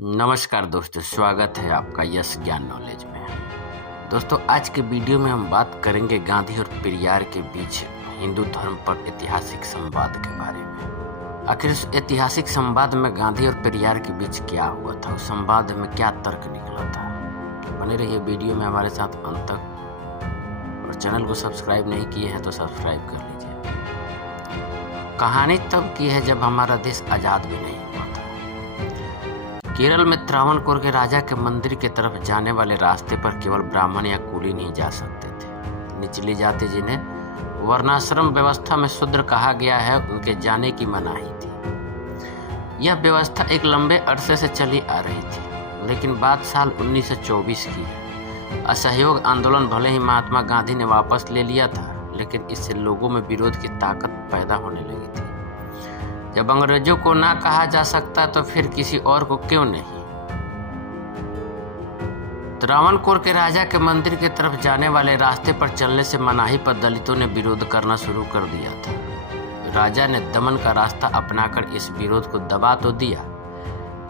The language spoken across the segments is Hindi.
नमस्कार दोस्तों, स्वागत है आपका यस ज्ञान नॉलेज में। दोस्तों, आज के वीडियो में हम बात करेंगे गांधी और पेरियार के बीच हिंदू धर्म पर ऐतिहासिक संवाद के बारे में। आखिर इस ऐतिहासिक संवाद में गांधी और पेरियार के बीच क्या हुआ था, उस संवाद में क्या तर्क निकला था। बने रहिए वीडियो में हमारे साथ अंत तक, और चैनल को सब्सक्राइब नहीं किए हैं तो सब्सक्राइब कर लीजिए। कहानी तब की है जब हमारा देश आज़ाद भी नहीं हुआ था। केरल में त्रावणकोर के राजा के मंदिर की तरफ जाने वाले रास्ते पर केवल ब्राह्मण या कुली नहीं जा सकते थे। निचली जाति, जिन्हें वर्णाश्रम व्यवस्था में शूद्र कहा गया है, उनके जाने की मनाही थी। यह व्यवस्था एक लंबे अरसे से चली आ रही थी, लेकिन बात साल 1924 की है। असहयोग आंदोलन भले ही महात्मा गांधी ने वापस ले लिया था, लेकिन इससे लोगों में विरोध की ताकत पैदा होने लगी थी। जब अंग्रेजों को ना कहा जा सकता तो फिर किसी और को क्यों नहीं। त्रावणकोर के राजा के मंदिर की तरफ जाने वाले रास्ते पर चलने से मनाही पर दलितों ने विरोध करना शुरू कर दिया था। राजा ने दमन का रास्ता अपनाकर इस विरोध को दबा तो दिया,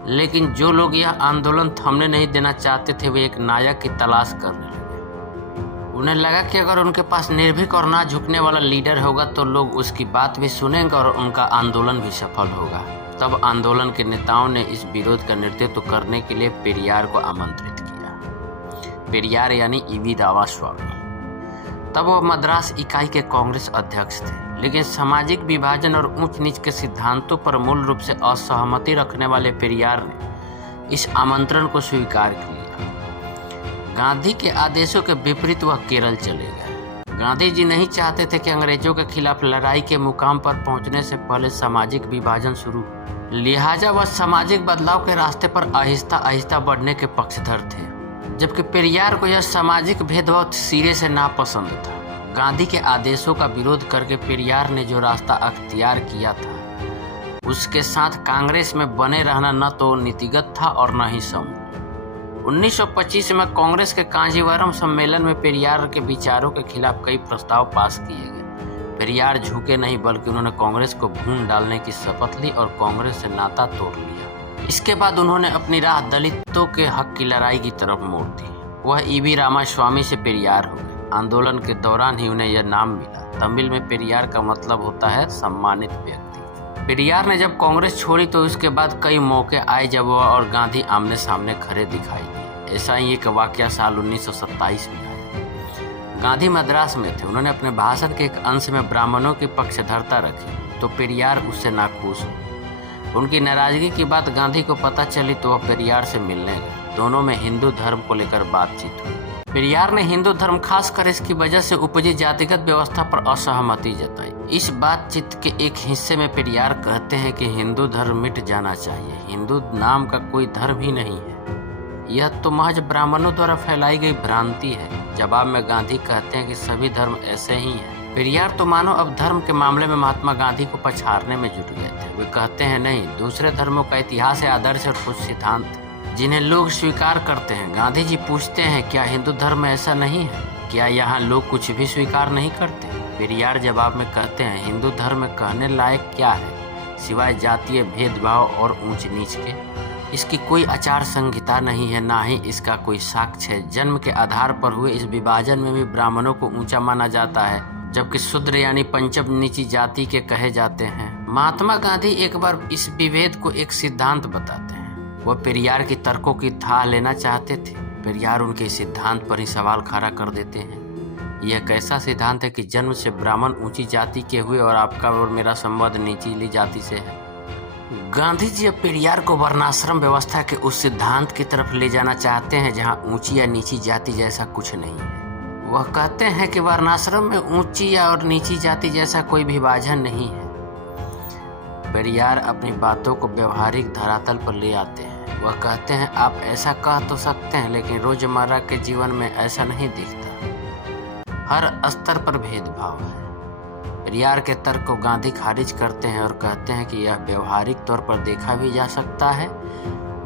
लेकिन जो लोग यह आंदोलन थमने नहीं देना चाहते थे, वे एक नायक की तलाश करने लगे। उन्हें लगा कि अगर उनके पास निर्भीक और ना झुकने वाला लीडर होगा तो लोग उसकी बात भी सुनेंगे और उनका आंदोलन भी सफल होगा। तब आंदोलन के नेताओं ने इस विरोध का नेतृत्व करने के लिए पेरियार को आमंत्रित किया। पेरियार यानी ईवी रामास्वामी। तब वह मद्रास इकाई के कांग्रेस अध्यक्ष थे, लेकिन सामाजिक विभाजन और ऊंच नीच के सिद्धांतों पर मूल रूप से असहमति रखने वाले पेरियार ने इस आमंत्रण को स्वीकार किया। गांधी के आदेशों के विपरीत वह केरल चले गए। गांधी जी नहीं चाहते थे कि अंग्रेजों के खिलाफ लड़ाई के मुकाम पर पहुंचने से पहले सामाजिक विभाजन शुरू हो। लिहाजा वह सामाजिक बदलाव के रास्ते पर आहिस्ता आहिस्ता बढ़ने के पक्षधर थे, जबकि पेरियार को यह सामाजिक भेदभाव सिरे से नापसंद था। गांधी के आदेशों का विरोध करके पेरियार ने जो रास्ता अख्तियार किया था, उसके साथ कांग्रेस में बने रहना न तो नीतिगत था और न ही समूह। 1925 में कांग्रेस के कांजीवरम सम्मेलन में पेरियार के विचारों के खिलाफ कई प्रस्ताव पास किए गए। पेरियार झुके नहीं, बल्कि उन्होंने कांग्रेस को भून डालने की शपथ ली और कांग्रेस से नाता तोड़ लिया। इसके बाद उन्होंने अपनी राह दलितों के हक की लड़ाई की तरफ मोड़ दी। वह ईवी रामास्वामी से पेरियार हो गए। आंदोलन के दौरान ही उन्हें यह नाम मिला। तमिल में पेरियार का मतलब होता है सम्मानित व्यक्ति। पेरियार ने जब कांग्रेस छोड़ी तो उसके बाद कई मौके आए जब वह और गांधी आमने सामने खड़े दिखाई दिए। ऐसा ही एक वाकया साल 1927 में आया। गांधी मद्रास में थे। उन्होंने अपने भाषण के एक अंश में ब्राह्मणों की पक्षधरता रखी, तो पेरियार उससे नाखुश हो। उनकी नाराजगी की बात गांधी को पता चली तो वह पेरियार से मिलने गए। दोनों में हिंदू धर्म को लेकर बातचीत हुई। पेरियार ने हिंदू धर्म, खासकर इसकी वजह से उपजी जातिगत व्यवस्था पर असहमति जताई। इस बातचीत के एक हिस्से में पेरियार कहते हैं कि हिंदू धर्म मिट जाना चाहिए। हिंदू नाम का कोई धर्म ही नहीं है, यह तो महज ब्राह्मणों द्वारा फैलाई गई भ्रांति है। जवाब में गांधी कहते हैं कि सभी धर्म ऐसे ही हैं। पेरियार तो मानो अब धर्म के मामले में महात्मा गांधी को पछाड़ने में जुट गए थे। वे कहते हैं, नहीं, दूसरे धर्मों का इतिहास है, आदर्श और कुछ सिद्धांत जिन्हें लोग स्वीकार करते हैं। गांधी जी पूछते हैं, क्या हिंदू धर्म ऐसा नहीं है? क्या यहाँ लोग कुछ भी स्वीकार नहीं करते? पेरियार जवाब में कहते हैं, हिंदू धर्म में कहने लायक क्या है सिवाय जातीय भेदभाव और ऊंच नीच के? इसकी कोई आचार संहिता नहीं है, ना ही इसका कोई साक्ष्य है। जन्म के आधार पर हुए इस विभाजन में भी ब्राह्मणों को ऊंचा माना जाता है, जबकि शूद्र यानी पंचम नीची जाति के कहे जाते हैं। महात्मा गांधी एक बार इस विभेद को एक सिद्धांत बताते हैं। वह पेरियार की तर्कों की थाह लेना चाहते थे। पेरियार उनके सिद्धांत पर ही सवाल खड़ा कर देते हैं। यह कैसा सिद्धांत है कि जन्म से ब्राह्मण ऊंची जाति के हुए और आपका और मेरा संबंध निचली जाति से है? गांधी जी अब पेरियार को वर्णाश्रम व्यवस्था के उस सिद्धांत की तरफ ले जाना चाहते हैं जहां ऊंची या नीची जाति जैसा कुछ नहीं है। वह कहते हैं कि वर्णाश्रम में ऊंची या और नीची जाति जैसा कोई विभाजन नहीं है। पेरियार अपनी बातों को व्यवहारिक धरातल पर ले आते हैं। वह कहते हैं, आप ऐसा कह तो सकते हैं, लेकिन रोजमर्रा के जीवन में ऐसा नहीं दिखता। हर स्तर पर भेदभाव है। पेरियार के तर्क को गांधी खारिज करते हैं और कहते हैं कि यह व्यवहारिक तौर पर देखा भी जा सकता है।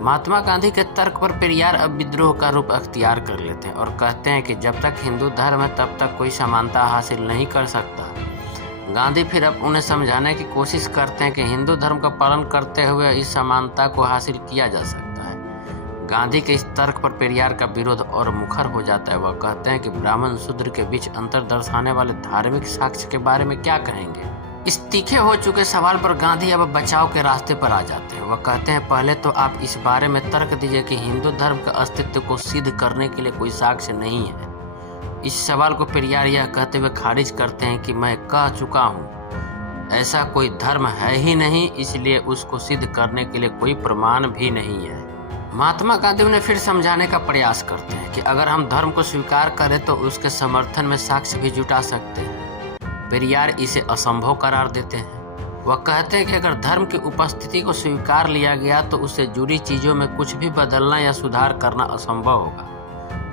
महात्मा गांधी के तर्क पर पेरियार अब विद्रोह का रूप अख्तियार कर लेते हैं और कहते हैं कि जब तक हिंदू धर्म है तब तक कोई समानता हासिल नहीं कर सकता। गांधी फिर अब उन्हें समझाने की कोशिश करते हैं कि हिंदू धर्म का पालन करते हुए इस समानता को हासिल किया जा सकता है। गांधी के इस तर्क पर पेरियार का विरोध और मुखर हो जाता है। वह कहते हैं कि ब्राह्मण शूद्र के बीच अंतर दर्शाने वाले धार्मिक साक्ष्य के बारे में क्या कहेंगे। इस तीखे हो चुके सवाल पर गांधी अब बचाव के रास्ते पर आ जाते हैं। वह कहते हैं, पहले तो आप इस बारे में तर्क दीजिए कि हिंदू धर्म के अस्तित्व को सिद्ध करने के लिए कोई साक्ष्य नहीं है। इस सवाल को पेरियार यह कहते हुए खारिज करते हैं कि मैं कह चुका हूँ, ऐसा कोई धर्म है ही नहीं, इसलिए उसको सिद्ध करने के लिए कोई प्रमाण भी नहीं है। महात्मा गांधी उन्हें फिर समझाने का प्रयास करते हैं कि अगर हम धर्म को स्वीकार करें तो उसके समर्थन में साक्ष्य भी जुटा सकते हैं। पेरियार इसे असंभव करार देते हैं। वह कहते हैं कि अगर धर्म की उपस्थिति को स्वीकार लिया गया तो उससे जुड़ी चीजों में कुछ भी बदलना या सुधार करना असंभव होगा।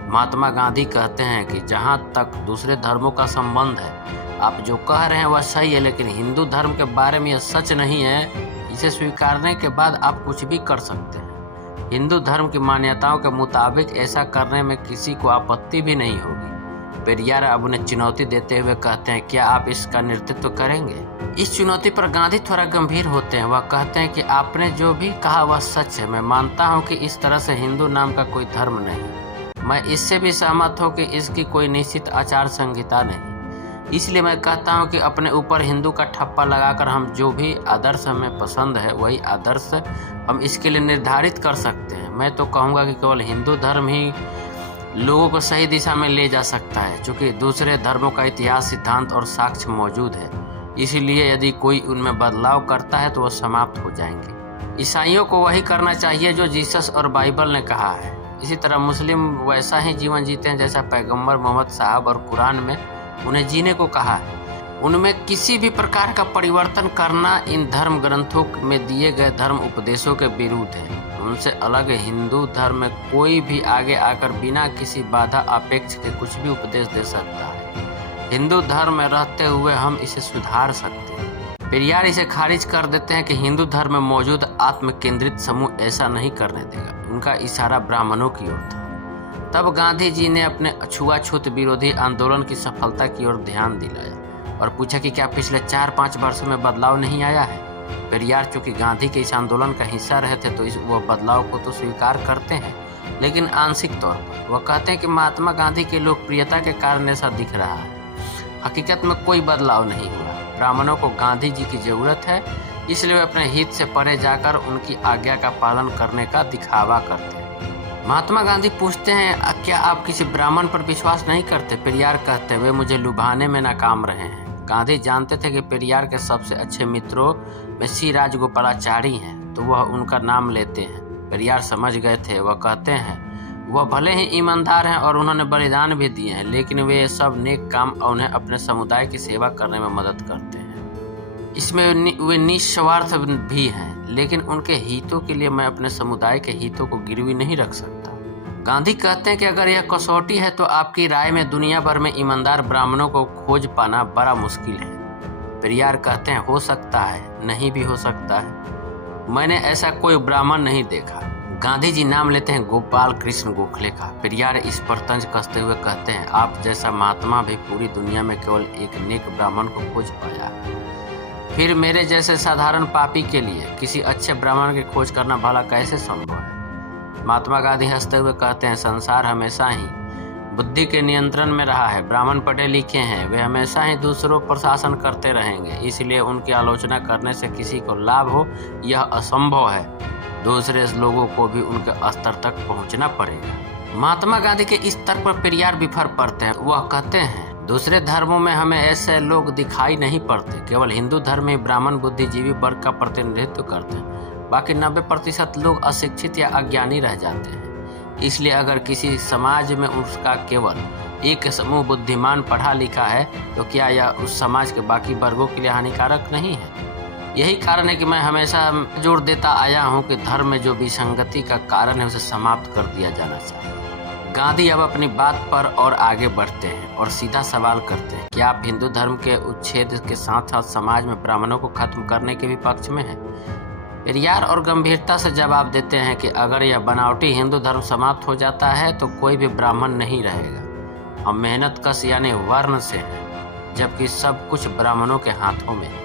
महात्मा गांधी कहते हैं कि जहां तक दूसरे धर्मों का संबंध है, आप जो कह रहे हैं वह सही है, लेकिन हिंदू धर्म के बारे में यह सच नहीं है। इसे स्वीकारने के बाद आप कुछ भी कर सकते हैं। हिंदू धर्म की मान्यताओं के मुताबिक ऐसा करने में किसी को आपत्ति भी नहीं होगी। पेरियार अब उन्हें चुनौती देते हुए कहते हैं, क्या आप इसका नेतृत्व करेंगे? इस चुनौती पर गांधी थोड़ा गंभीर होते हैं। वह कहते हैं कि आपने जो भी कहा वह सच है। मैं मानता हूं कि इस तरह से हिंदू नाम का कोई धर्म नहीं। मैं इससे भी सहमत हूं कि इसकी कोई निश्चित आचार संहिता नहीं। इसलिए मैं कहता हूं कि अपने ऊपर हिंदू का ठप्पा लगाकर हम जो भी आदर्श हमें पसंद है वही आदर्श हम इसके लिए निर्धारित कर सकते हैं। मैं तो कहूँगा कि केवल हिंदू धर्म ही लोगों को सही दिशा में ले जा सकता है, क्योंकि दूसरे धर्मों का इतिहास, सिद्धांत और साक्ष्य मौजूद है। इसीलिए यदि कोई उनमें बदलाव करता है तो वह समाप्त हो जाएंगे। ईसाइयों को वही करना चाहिए जो जीसस और बाइबल ने कहा है। इसी तरह मुस्लिम वैसा ही जीवन जीते हैं जैसा पैगंबर मोहम्मद साहब और कुरान में उन्हें जीने को कहा है। उनमें किसी भी प्रकार का परिवर्तन करना इन धर्म ग्रंथों में दिए गए धर्म उपदेशों के विरुद्ध है। उनसे अलग हिंदू धर्म में कोई भी आगे आकर बिना किसी बाधा अपेक्ष के कुछ भी उपदेश दे सकता है। हिंदू धर्म में रहते हुए हम इसे सुधार सकते हैं। पेरियार इसे खारिज कर देते हैं कि हिंदू धर्म में मौजूद आत्म केंद्रित समूह ऐसा नहीं करने देगा। उनका इशारा ब्राह्मणों की ओर था। तब गांधी जी ने अपने छुआछूत विरोधी आंदोलन की सफलता की ओर ध्यान दिलाया और पूछा कि क्या पिछले 4-5 वर्षों में बदलाव नहीं आया है। पेरियार चूंकि गांधी के इस आंदोलन का हिस्सा रहे थे तो वह बदलाव को तो स्वीकार करते हैं, लेकिन आंशिक तौर पर। वह कहते हैं कि महात्मा गांधी की लोकप्रियता के कारण ऐसा दिख रहा है। हकीकत में कोई बदलाव नहीं हुआ। ब्राह्मणों को गांधी जी की जरूरत है, इसलिए वे अपने हित से परे जाकर उनकी आज्ञा का पालन करने का दिखावा करते हैं। महात्मा गांधी पूछते हैं, क्या आप किसी ब्राह्मण पर विश्वास नहीं करते? पेरियार कहते हैं, वे मुझे लुभाने में नाकाम रहे हैं। गांधी जानते थे कि पेरियार के सबसे अच्छे मित्रों में सी राजगोपालाचारी हैं, तो वह उनका नाम लेते हैं। पेरियार समझ गए थे। वह कहते हैं, वह भले ही ईमानदार हैं और उन्होंने बलिदान भी दिए हैं, लेकिन वे सब नेक काम और उन्हें अपने समुदाय की सेवा करने में मदद करते हैं। इसमें वे निस्वार्थ भी हैं, लेकिन उनके हितों के लिए मैं अपने समुदाय के हितों को गिरवी नहीं रख सकता। गांधी कहते हैं कि अगर यह कसौटी है तो आपकी राय में दुनिया भर में ईमानदार ब्राह्मणों को खोज पाना बड़ा मुश्किल है। पेरियार कहते हैं, हो सकता है, नहीं भी हो सकता है। मैंने ऐसा कोई ब्राह्मण नहीं देखा। गांधी जी नाम लेते हैं गोपाल कृष्ण गोखले का। पेरियार इस पर तंज कसते हुए कहते हैं, आप जैसा महात्मा भी पूरी दुनिया में केवल एक नेक ब्राह्मण को खोज पाया, फिर मेरे जैसे साधारण पापी के लिए किसी अच्छे ब्राह्मण की खोज करना भला कैसे संभव है? महात्मा गांधी हंसते हुए कहते हैं, संसार हमेशा ही बुद्धि के नियंत्रण में रहा है। ब्राह्मण पढ़े लिखे हैं, वे हमेशा ही दूसरों पर शासन करते रहेंगे, इसलिए उनकी आलोचना करने से किसी को लाभ हो यह असंभव है। दूसरे लोगों को भी उनके स्तर तक पहुंचना पड़ेगा। महात्मा गांधी के इस स्तर पर पेरियार बिफर पड़ते हैं। वह कहते हैं, दूसरे धर्मों में हमें ऐसे लोग दिखाई नहीं पड़ते। केवल हिंदू धर्म में ब्राह्मण बुद्धिजीवी वर्ग का प्रतिनिधित्व करते हैं। बाकी 90% लोग अशिक्षित या अज्ञानी रह जाते हैं। इसलिए अगर किसी समाज में उसका केवल एक समूह बुद्धिमान पढ़ा लिखा है तो क्या यह उस समाज के बाकी वर्गों के लिए हानिकारक नहीं है? यही कारण है कि मैं हमेशा जोर देता आया हूं कि धर्म में जो विसंगति का कारण है उसे समाप्त कर दिया जाना चाहिए। गांधी अब अपनी बात पर और आगे बढ़ते हैं और सीधा सवाल करते हैं, क्या आप हिंदू धर्म के उच्छेद के साथ साथ समाज में ब्राह्मणों को खत्म करने के भी पक्ष में हैं? पेरियार और गंभीरता से जवाब देते हैं कि अगर यह बनावटी हिंदू धर्म समाप्त हो जाता है तो कोई भी ब्राह्मण नहीं रहेगा। हम मेहनत कश यानी वर्ण से हैं, जबकि सब कुछ ब्राह्मणों के हाथों में है।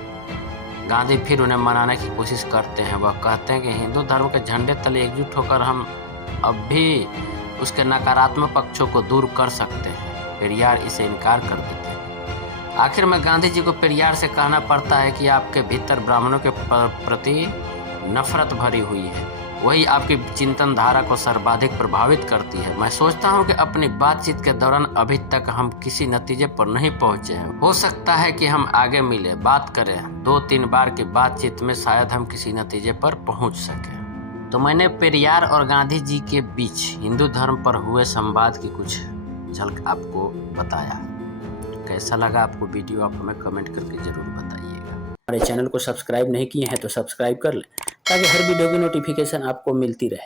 गांधी फिर उन्हें मनाने की कोशिश करते हैं। वह कहते हैं कि हिंदू धर्म के झंडे तले एकजुट होकर हम अब भी उसके नकारात्मक पक्षों को दूर कर सकते हैं। पेरियार इसे इनकार कर देते हैं। आखिर में गांधी जी को पेरियार से कहना पड़ता है कि आपके भीतर ब्राह्मणों के प्रति नफरत भरी हुई है, वही आपकी चिंतन धारा को सर्वाधिक प्रभावित करती है। मैं सोचता हूं कि अपनी बातचीत के दौरान अभी तक हम किसी नतीजे पर नहीं पहुंचे हैं। हो सकता है कि हम आगे मिले, बात करें, 2-3 बार की बातचीत में शायद हम किसी नतीजे पर पहुंच सके। तो मैंने पेरियार और गांधी जी के बीच हिंदू धर्म पर हुए संवाद की कुछ झलक आपको बताया। कैसा लगा आपको वीडियो, आप हमें कमेंट करके जरूर बताइएगा। हमारे चैनल को सब्सक्राइब नहीं किए हैं तो सब्सक्राइब कर लें ताकि हर वीडियो की नोटिफिकेशन आपको मिलती रहे।